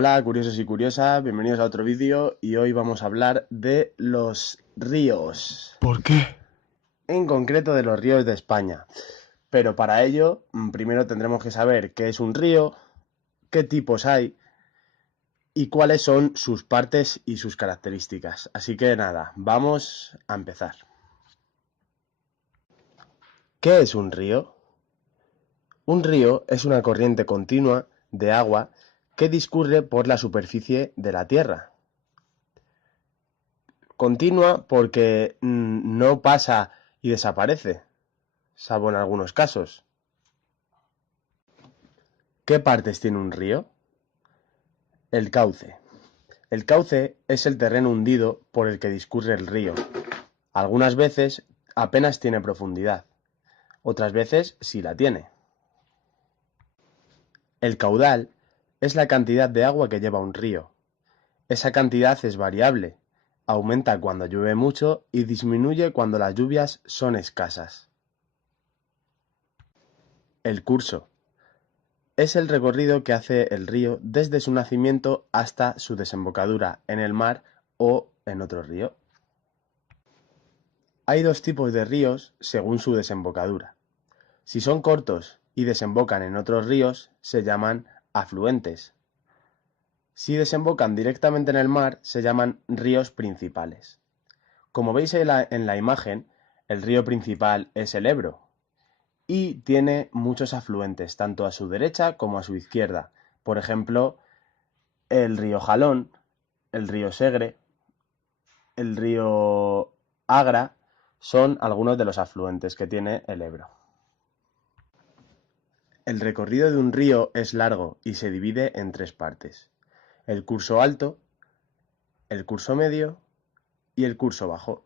Hola curiosos y curiosas, bienvenidos a otro vídeo y hoy vamos a hablar de los ríos, ¿Por qué? en concreto de los ríos de España. Pero para ello, primero tendremos que saber qué es un río, qué tipos hay y cuáles son sus partes y sus características. Así que nada, vamos a empezar. ¿Qué es un río? Un río es una corriente continua de agua que discurre por la superficie de la tierra. Continua porque no pasa y desaparece, salvo en algunos casos. ¿Qué partes tiene un río? El cauce. El cauce es el terreno hundido por el que discurre el río. Algunas veces apenas tiene profundidad, otras veces sí la tiene. El caudal es la cantidad de agua que lleva un río. Esa cantidad es variable, aumenta cuando llueve mucho y disminuye cuando las lluvias son escasas. El curso es el recorrido que hace el río desde su nacimiento hasta su desembocadura en el mar o en otro río. Hay dos tipos de ríos según su desembocadura. Si son cortos y desembocan en otros ríos, se llaman afluentes. Si desembocan directamente en el mar, se llaman ríos principales. Como veis en la imagen, el río principal es el Ebro y tiene muchos afluentes, tanto a su derecha como a su izquierda. Por ejemplo, el río Jalón, el río Segre, el río Agra, son algunos de los afluentes que tiene el Ebro. El recorrido de un río es largo y se divide en tres partes: el curso alto, el curso medio y el curso bajo.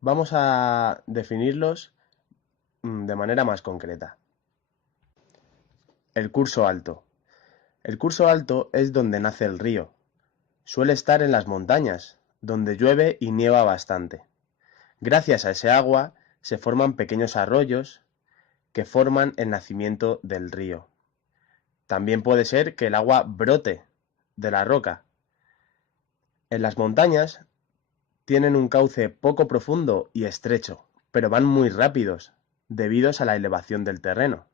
Vamos a definirlos de manera más concreta. El curso alto. El curso alto es donde nace el río. Suele estar en las montañas, donde llueve y nieva bastante. Gracias a ese agua se forman pequeños arroyos que forman el nacimiento del río. También puede ser que el agua brote de la roca. En las montañas tienen un cauce poco profundo y estrecho, pero van muy rápidos, debido a la elevación del terreno.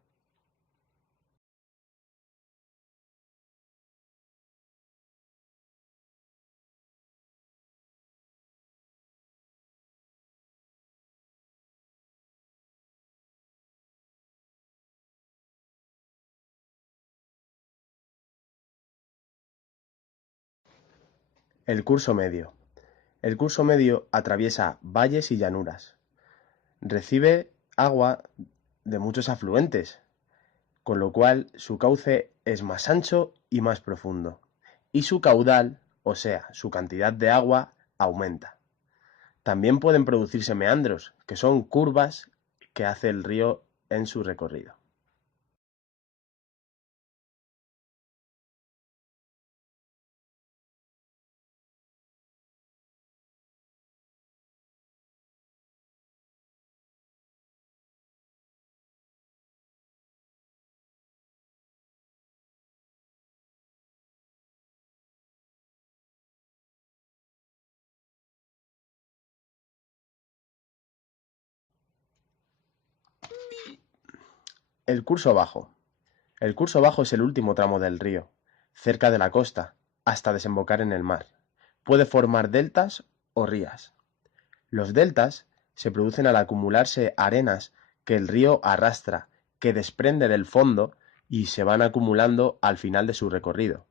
El curso medio. El curso medio atraviesa valles y llanuras. Recibe agua de muchos afluentes, con lo cual su cauce es más ancho y más profundo, y su caudal, o sea, su cantidad de agua, aumenta. También pueden producirse meandros, que son curvas que hace el río en su recorrido. El curso bajo. El curso bajo es el último tramo del río, cerca de la costa, hasta desembocar en el mar. Puede formar deltas o rías. Los deltas se producen al acumularse arenas que el río arrastra, que desprende del fondo y se van acumulando al final de su recorrido.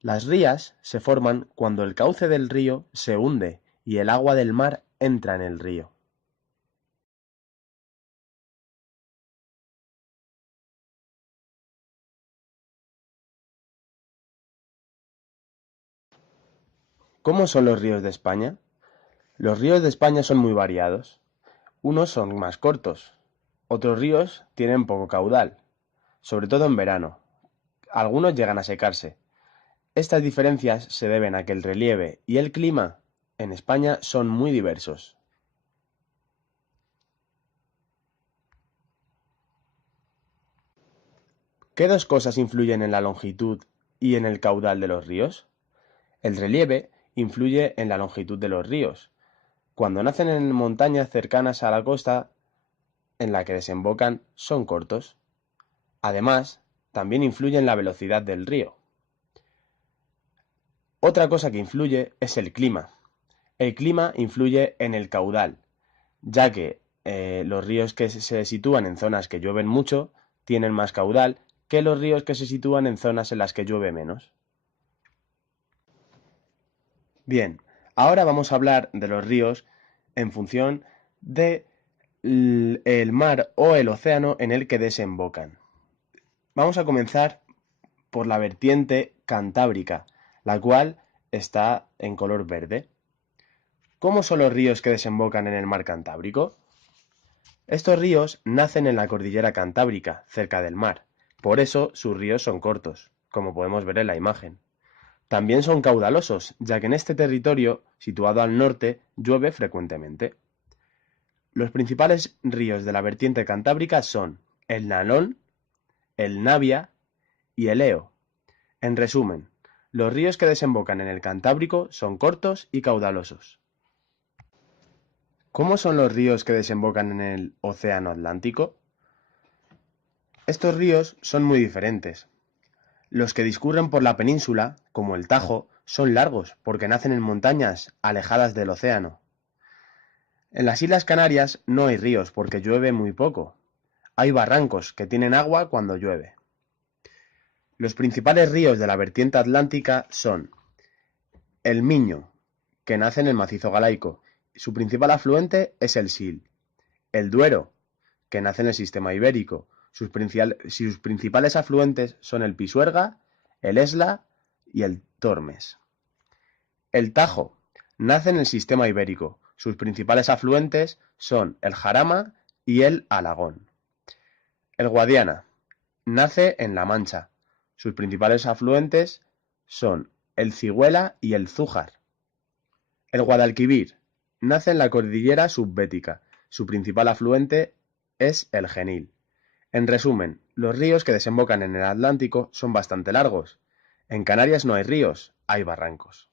Las rías se forman cuando el cauce del río se hunde y el agua del mar entra en el río. ¿Cómo son los ríos de España? Los ríos de España son muy variados. Unos son más cortos, otros ríos tienen poco caudal, sobre todo en verano. Algunos llegan a secarse. Estas diferencias se deben a que el relieve y el clima en España son muy diversos. ¿Qué dos cosas influyen en la longitud y en el caudal de los ríos? El relieve influye en la longitud de los ríos. Cuando nacen en montañas cercanas a la costa en la que desembocan son cortos. Además, también influye en la velocidad del río. Otra cosa que influye es el clima. El clima influye en el caudal, ya que los ríos que se sitúan en zonas que llueven mucho tienen más caudal que los ríos que se sitúan en zonas en las que llueve menos. Bien, ahora vamos a hablar de los ríos en función de el mar o el océano en el que desembocan. Vamos a comenzar por la vertiente cantábrica, la cual está en color verde. ¿Cómo son los ríos que desembocan en el mar Cantábrico? Estos ríos nacen en la cordillera Cantábrica, cerca del mar. Por eso sus ríos son cortos, como podemos ver en la imagen. También son caudalosos, ya que en este territorio, situado al norte, llueve frecuentemente. Los principales ríos de la vertiente cantábrica son el Nalón, el Navia y el Eo. En resumen, los ríos que desembocan en el Cantábrico son cortos y caudalosos. ¿Cómo son los ríos que desembocan en el Océano Atlántico? Estos ríos son muy diferentes. Los que discurren por la península, como el Tajo, son largos porque nacen en montañas alejadas del océano. En las Islas Canarias no hay ríos porque llueve muy poco. Hay barrancos que tienen agua cuando llueve. Los principales ríos de la vertiente atlántica son el Miño, que nace en el macizo galaico. Su principal afluente es el Sil. El Duero, que nace en el sistema ibérico. Sus principales afluentes son el Pisuerga, el Esla y el Tormes. El Tajo nace en el sistema ibérico. Sus principales afluentes son el Jarama y el Alagón. El Guadiana nace en La Mancha. Sus principales afluentes son el Cigüela y el Zújar. El Guadalquivir nace en la cordillera subbética. Su principal afluente es el Genil. En resumen, los ríos que desembocan en el Atlántico son bastante largos. En Canarias no hay ríos, hay barrancos.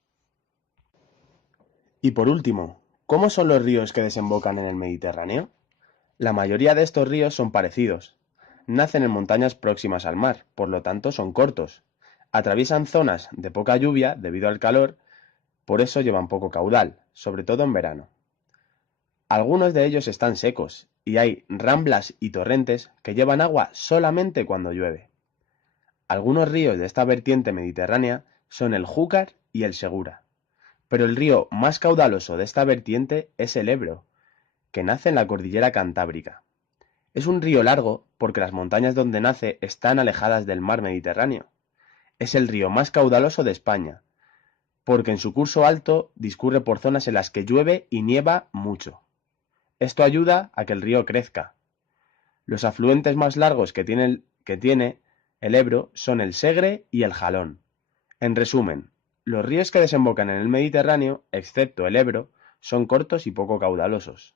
Y por último, ¿cómo son los ríos que desembocan en el Mediterráneo? La mayoría de estos ríos son parecidos. Nacen en montañas próximas al mar, por lo tanto son cortos. Atraviesan zonas de poca lluvia debido al calor, por eso llevan poco caudal, sobre todo en verano. Algunos de ellos están secos y hay ramblas y torrentes que llevan agua solamente cuando llueve. Algunos ríos de esta vertiente mediterránea son el Júcar y el Segura, pero el río más caudaloso de esta vertiente es el Ebro, que nace en la cordillera Cantábrica. Es un río largo porque las montañas donde nace están alejadas del mar Mediterráneo. Es el río más caudaloso de España, porque en su curso alto discurre por zonas en las que llueve y nieva mucho. Esto ayuda a que el río crezca. Los afluentes más largos que tiene el Ebro son el Segre y el Jalón. En resumen, los ríos que desembocan en el Mediterráneo, excepto el Ebro, son cortos y poco caudalosos.